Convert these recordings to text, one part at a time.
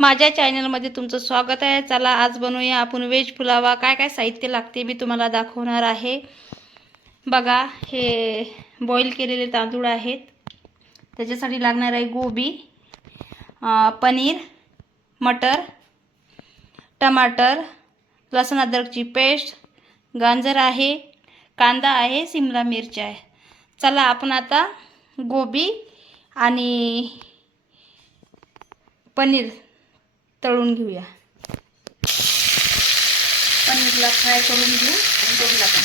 माझ्या चॅनलमध्ये तुमचं स्वागत आहे। चला आज बनवूया आपण व्हेज पुलावा। काय काय साहित्य लागते मी तुम्हाला दाखवणार आहे। बघा, हे बॉईल केलेले तांदूळ आहेत। त्याच्यासाठी लागणार आहे गोबी, पनीर, मटर, टमाटर, लसूण अद्रकची पेस्ट, गाजर आहे, कांदा आहे, शिमला मिरची आहे। चला आपण आता गोबी आणि पनीर तळून घेऊया। पनीरला फ्राय करून घेऊ आणि गोबीला पण।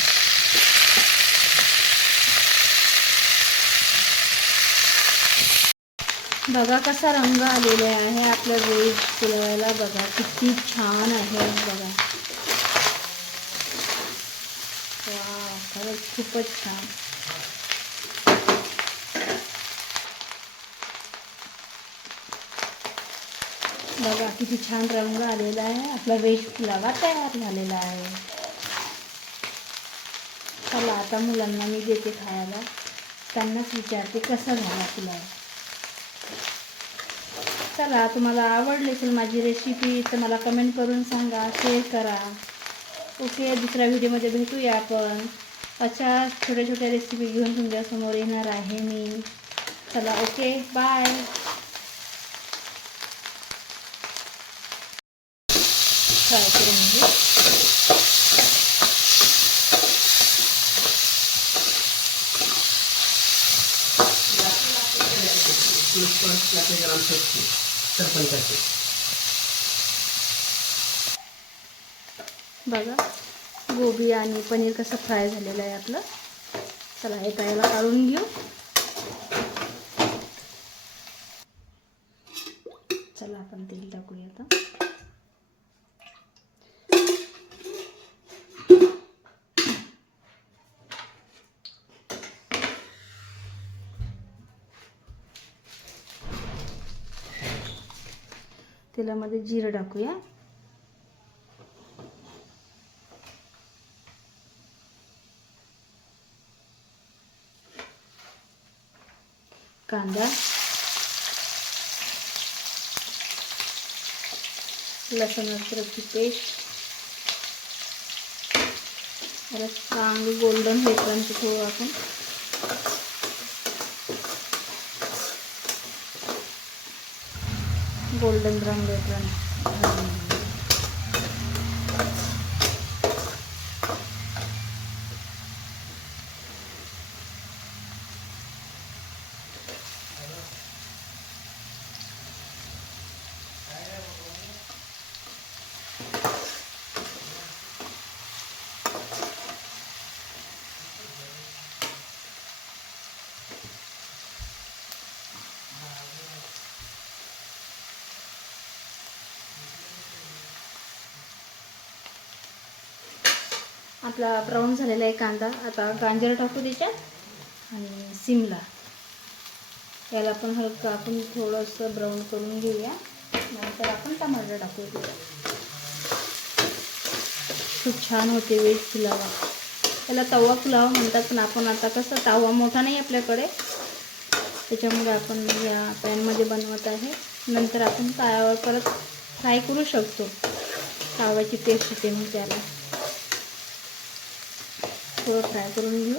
बघा कसा रंग आलेला आहे आपल्या व्हेज पुलावाला। बघा किती छान आहे। बघा, वाव, खरंच खूपच छान। बघा किती छान रंग आलेला आहे। आपला व्हेज पुलावा तयार झालेला आहे। चला आता मुलांना मी देते खायला, त्यांनाच विचारते कसा झाला पुलाव। चला, तुम्हाला आवडली असेल माझी रेसिपी तर मला कमेंट करून सांगा, शेअर करा। ओके, दुसऱ्या व्हिडिओमध्ये भेटूया आपण। अशा छोट्या छोट्या रेसिपी घेऊन तुमच्यासमोर येणार आहे मी। चला, ओके, बाय। फ्राय करून घेऊ। बघा गोबी आणि पनीर कसं फ्राय झालेलं आहे आपलं। चला हे तळायला काढून घेऊ। चला आपण तेल टाकूया आता। तेलामध्ये जिरं टाकूया, कांदा, लसूण अद्रकची पेस्ट, जरा चांगलं गोल्डन होईपर्यंत ठेवू आपण। गोल्डन रंग येईपर्यंत। आपला ब्राऊन झालेला आहे कांदा। आता गाजर टाकू त्याच्यात आणि शिमला, याला पण हलकं आपण थोडंसं ब्राऊन करून घेऊया। नंतर आपण टमाटर टाकू त्याच्यात। खूप छान होते व्हेज पुलावा। त्याला तवा पुलाव म्हणतात, पण आपण आता कसं तवा मोठा नाही आपल्याकडे, त्याच्यामुळे आपण या पॅनमध्ये बनवत आहे। नंतर आपण तव्यावर परत फ्राय करू शकतो। तव्याची पेस्ट येते मग त्याला थोडं फ्राय करून घेऊ।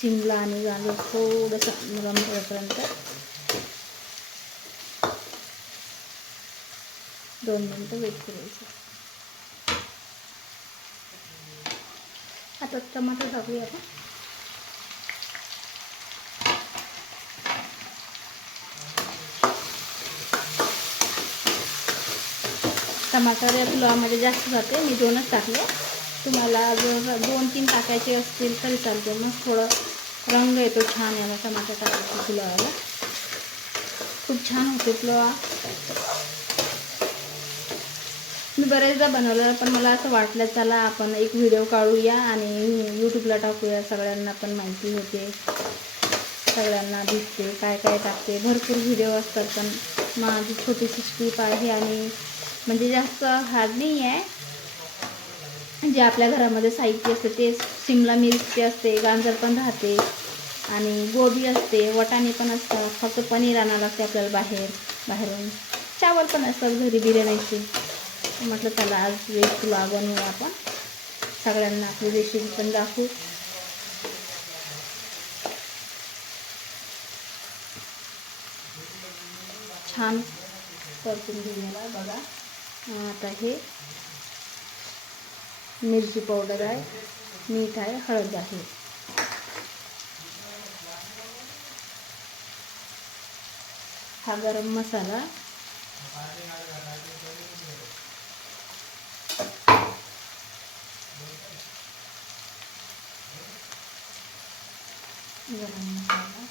शिमला आणि गाजर थोडंसं नरम होईपर्यंत 2 मिनिटं वेट करायचं। आता टमाटर टाकूया आपण। टमाटर या पुलावामध्ये जास्त जाते, मी 2च टाकले। तुम्हाला जर 2-3 टाकायचे असतील तरी चालते, मग थोडं रंग येतो छान याला टमाटर टाकायचं पुलावाला। खूप छान होते पुलावा। मी बरेचदा बनवलं, पण मला असं वाटलं चला आपण एक व्हिडिओ काढूया आणि यूट्यूबला टाकूया, सगळ्यांना पण माहिती होते, सगळ्यांना दिसते काय काय टाकते। भरपूर व्हिडिओ असतात, पण माझी छोटीशी स्किप आहे आणि म्हणजे जास्त हार्ड नाही आहे। जे आपल्या घरामध्ये साहित्य असते ते शिमला मिरची असते, गाजर पण राहते आणि गोबी असते, वटाणे पण असतात। फक्त पनीर आणावं लागते आपल्याला बाहेरून। चावल पण असतात घरी बिर्याणीचे. म्हटलं चला आज व्हेज पुलाव बनवूया आपण, सगळ्यांना आपली रेसिपी पण दाखवू. छान परतून घेऊया बघा. आता हे मिरची पावडर आहे, मीठ आहे, हळद आहे. हा गरम मसाला, गरम मसाला,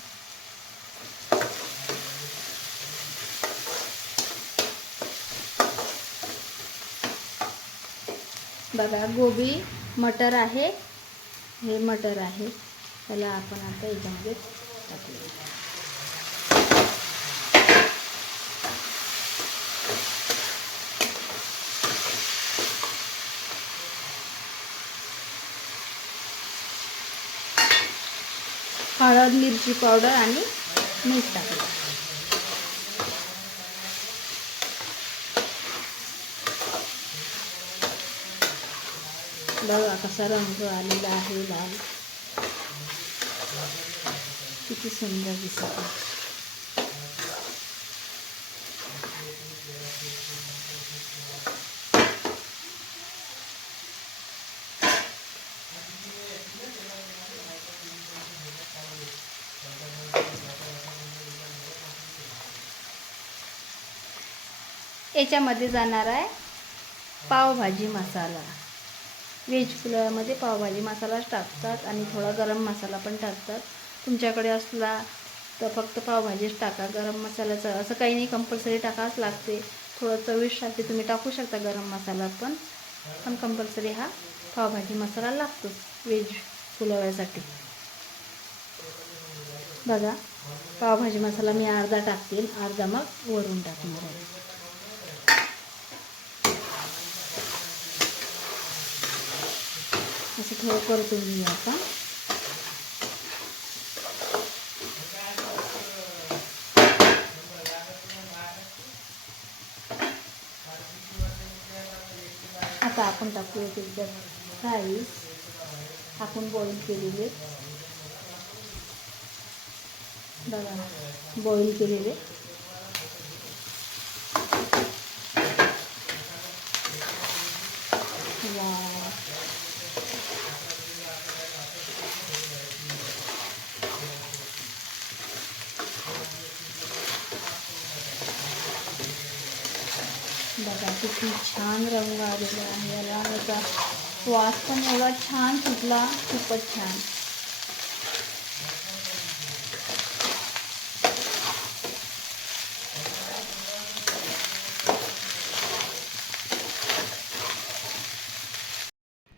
बघा गोबी मटर आहे, हे मटर आहे, त्याला आपण आता याच्यामध्ये टाकूया. हळद, मिरची पावडर आणि मीठ टाकलं. बघा कसा रंग आलेला आहे लाल, किती सुंदर दिसत आहे. याच्यामध्ये जाणार आहे पावभाजी मसाला. व्हेज पुलावामध्ये पावभाजी मसालाच टाकतात आणि थोडा गरम मसाला पण टाकतात. तुमच्याकडे असला तर फक्त पावभाजीच टाका, गरम मसाल्याचं असं काही नाही, कंपल्सरी टाकावंच लागते. थोडं चविष्टसाठी तुम्ही टाकू शकता गरम मसाला, पण कंपल्सरी हा पावभाजी मसाला लागतोच व्हेज पुलावासाठी. बघा पावभाजी मसाला मी अर्धा टाकतील, अर्धा मग वरून टाकणार आहे. असं थोडं परतून घेऊया आपण. आता आपण टाकूया त्याच्यात राईस आपण बॉईल केलेले, बघा बॉईल केलेले. बघा किती छान रंग आलेला आहे याला, याचा वास पण एवढा छान सुटला, खूपच छान.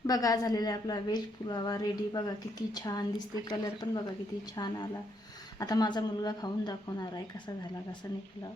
बघा झालेला आपला व्हेज पुलावा रेडी. बघा किती छान दिसते, कलर पण बघा किती छान आला. आता माझा मुलगा खाऊन दाखवणार आहे कसा झाला, कसा निघाला.